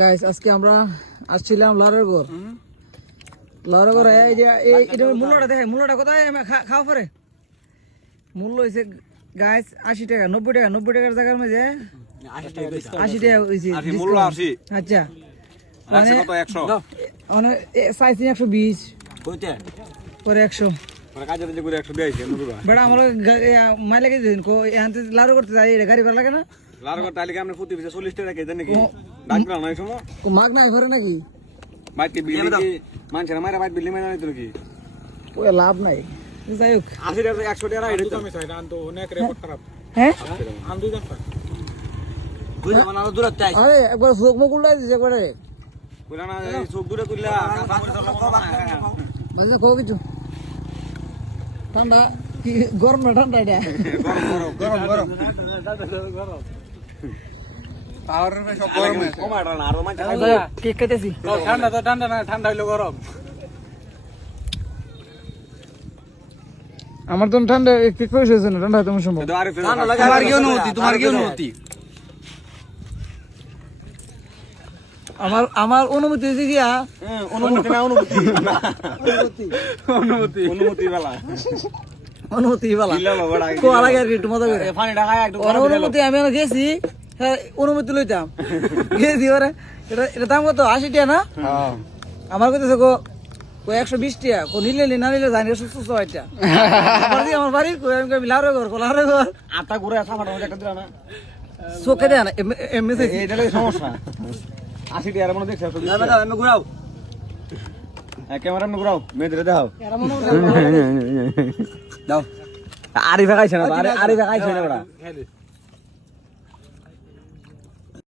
Guys আজকে আমরা আসছিলাম লারের ঘর। এই যে এটা মূল্যটা দেখে, মূল্যটা কোথায় খাওয়া পরে মূল্য হয়েছে গাইস 80 টাকা, 90 টাকা, 90 টাকার জায়গার মধ্যে 80 টাকা হয়েছে। আচ্ছা মানে সাইজ 120 পরে 100 বেটা আমার মাইলে কে দিন কো এখানে লাড়ু করতে যাই, গাড়ি ভাড়া লাগে না? লাড়ু করতে আইলে আমরা প্রতি পিছে 40 টাকা কেজি নাকি ডাকরা নাই সময় ও মাগ নাই ভরে নাকি বাইতে বিলি কি মানুষের মারা বাইতে বিলি মানে তো কি ওই লাভ নাই। যাই হোক 80 টাকা 100 টাকা এটা তো আমি চাই আনতো অনেক রেকর্ড খারাপ। হ্যাঁ আনতো জান বুঝা বানানো দূর চাই। আরে একবার ফোক মকুলটা দিছে একবারে বুঝা না এই সব দূরে কইলা কাঁচা করে চলবো না বুঝা কো কিছু ঠান্ডা কি গরম না ঠান্ডা এটা গরম পাওয়ার সব গরম কমাড়া না আর মানে কেক কেটেছি। ঠান্ডা তো ঠান্ডা না, ঠান্ডা হইলো গরম। আমার তো ঠান্ডা কেক কইছে না, ঠান্ডা তোমার সম্ভব। তোমার কি অনুমতি? তোমার কি অনুমতি? আমার অনুমতি হয়েছে গিয়া অনুমতি না অনুমতি অনুমতি অনুমতি বালা অনুমতি বলা কো আলাদা আর কি একটু মজা করে পানি ঢাকা একটু অনুমতি আমি গেছি, হ্যাঁ অনুমতি লইতাম গেছি ওরে এটা দাম কত 80 টাকা না? আমার কইতেছে কো 120 টাকা, কো নিলে না নিলে জানি 160 টাকা। আমার বাড়ি কই আমি লারে ঘর কোলারে ঘর আটা ঘুরে আসা মাঠে একটা দিলা না চোখে দেয় না এমনি এইটা লাগে সমস্যা। 80 টাকা মনে দেখছ তো দাদা আমি ঘুরাও ক্যামেরা মে ঘুরাও মেয়েদের দাও দাও আরিফা খাইছ না? আরিফা খাইছ না বড়া